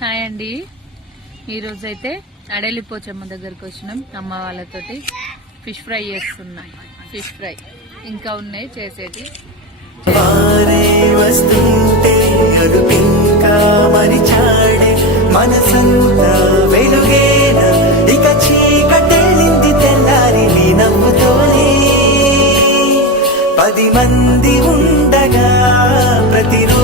Hi అండి, ఈరోజైతే అడలి పోచమ్మ దగ్గరకు వచ్చినాం. అమ్మ వాళ్ళతోటి ఫిష్ ఫ్రై చేస్తున్నాం. ఫిష్ ఫ్రై ఇంకా ఉన్నాయి చేసేది. మనసంతా వెలుగేన ఇక చీకటెళ్ళింది తెల్లారి నీ నవ్వుతోనే 10 మంది ఉండగా ప్రతిరోజు